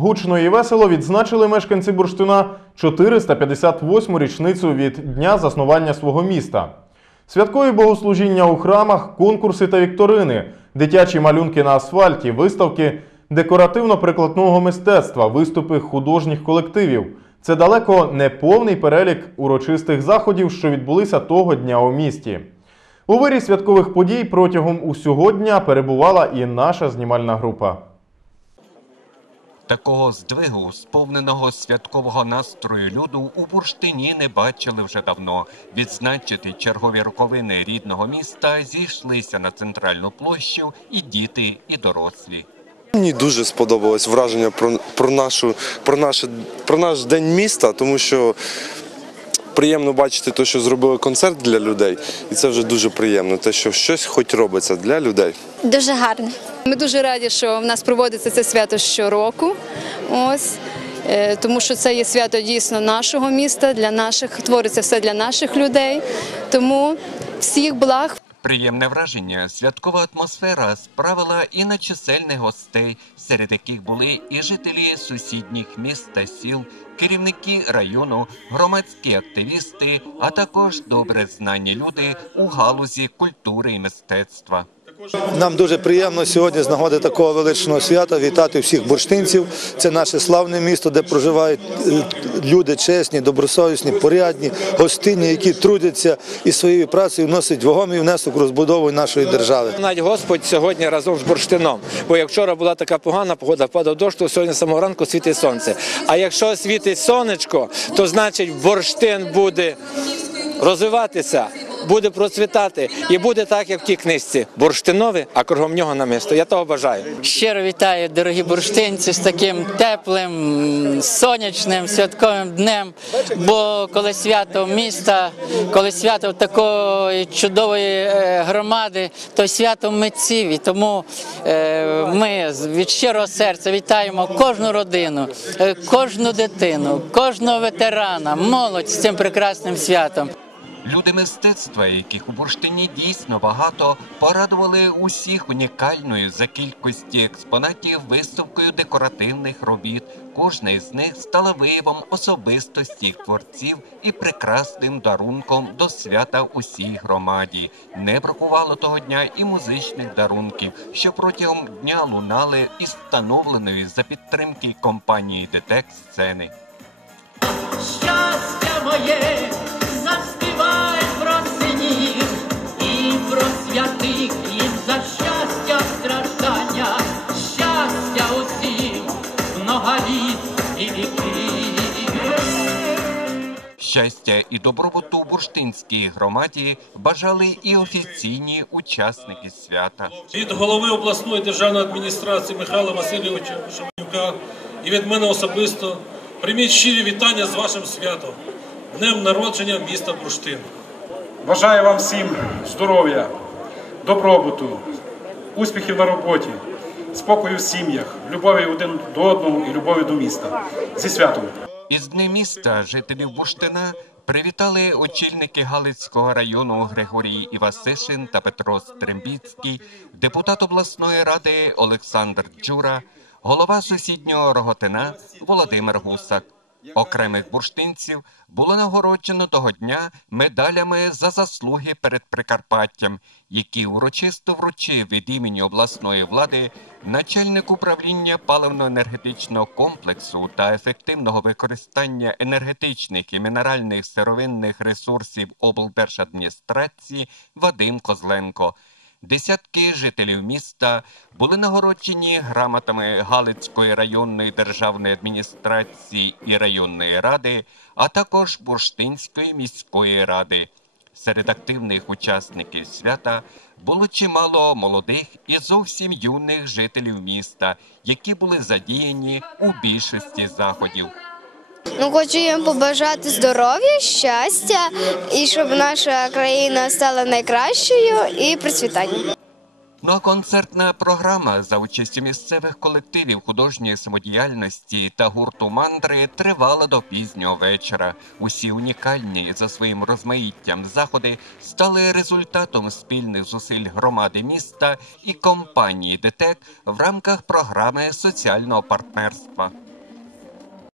Гучно і весело відзначили мешканці Бурштина 458-му річницю від дня заснування свого міста. Святкові богослужіння у храмах, конкурси та вікторини, дитячі малюнки на асфальті, виставки декоративно-прикладного мистецтва, виступи художніх колективів. Це далеко не повний перелік урочистих заходів, що відбулися того дня у місті. У вирі святкових подій протягом усього дня перебувала і наша знімальна група. Такого здвигу, сповненого святкового настрою люду, у бурштині не бачили вже давно. Відзначити чергові роковини рідного міста зійшлися на центральну площу і діти, і дорослі. Мені дуже сподобалось враження про, про, нашу, про, наше, про наш день міста, тому що приємно бачити те, що зробили концерт для людей, і це вже дуже приємно, те, що щось хоч робиться для людей. Дуже гарно. Ми дуже раді, що в нас проводиться це свято щороку. Ось. е, Тому що це є свято дійсно нашого міста, для наших твориться все для наших людей. Тому всіх благ Приємне враження, святкова атмосфера справила і на чисельних гостей, серед яких були і жителі сусідніх міст та сіл, керівники району, громадські активісти, а також добре знані люди у галузі культури і мистецтва. Нам дуже приємно сьогодні з нагоди такого величного свята вітати всіх бурштинців. Це наше славне місто, де проживають е, люди чесні, добросовісні, порядні, гостинні, які трудяться і своєю працею вносять вагомий внесок у розбудову нашої держави. Навіть Господь сьогодні разом з бурштином. Бо як вчора була така погана погода, падав дощ, то сьогодні самого ранку світить сонце. А якщо світить сонечко, то значить бурштин буде розвиватися, буде процвітати і буде так, як в тій книжці. Бурштинове, а кругом нього намисто. Я того бажаю. Щиро вітаю, дорогі бурштинці, з таким теплим, сонячним святковим днем. Бо коли свято міста, коли свято такої чудової е, громади, то свято митців. І тому е, ми від щирого серця вітаємо кожну родину, е, кожну дитину, кожного ветерана, молодь з цим прекрасним святом. Люди мистецтва, яких у бурштині дійсно багато, порадували усіх унікальною за кількості експонатів виставкою декоративних робіт. Кожна із них стала виявом особистості творців і прекрасним дарунком до свята усій громаді. Не бракувало того дня і музичних дарунків, що протягом дня лунали із встановленої за підтримки компанії ДТЕК сцени. щастя моє, Щастя і добробуту бурштинській громаді бажали і офіційні учасники свята. Від голови обласної державної адміністрації Михайла Васильовича Шевчука і від мене особисто прийміть щирі вітання з вашим святом, днем народження міста Бурштин. Бажаю вам всім здоров'я, добробуту, успіхів на роботі, спокою в сім'ях, любові один до одного і любові до міста. Зі святом! Із дни міста жителів Буштина привітали очільники Галицького району Григорій Івасишин та Петро Стрембіцький, депутат обласної ради Олександр Джура, голова сусіднього Роготина Володимир Гусак. Окремих бурштинців було нагороджено того дня медалями за заслуги перед Прикарпаттям, які урочисто вручив від імені обласної влади начальник управління паливно-енергетичного комплексу та ефективного використання енергетичних і мінеральних сировинних ресурсів облдержадміністрації Вадим Козленко. Десятки жителів міста були нагороджені грамотами Галицької районної державної адміністрації і районної ради, а також Бурштинської міської ради. Серед активних учасників свята було чимало молодих і зовсім юних жителів міста, які були задіяні у більшості заходів. Ну, хочу їм побажати здоров'я, щастя і щоб наша країна стала найкращою і процвітання. Ну концертна програма за участю місцевих колективів художньої самодіяльності та гурту мандри тривала до пізнього вечора. Усі унікальні за своїм розмаїттям заходи стали результатом спільних зусиль громади міста і компанії ДТЕК в рамках програми соціального партнерства.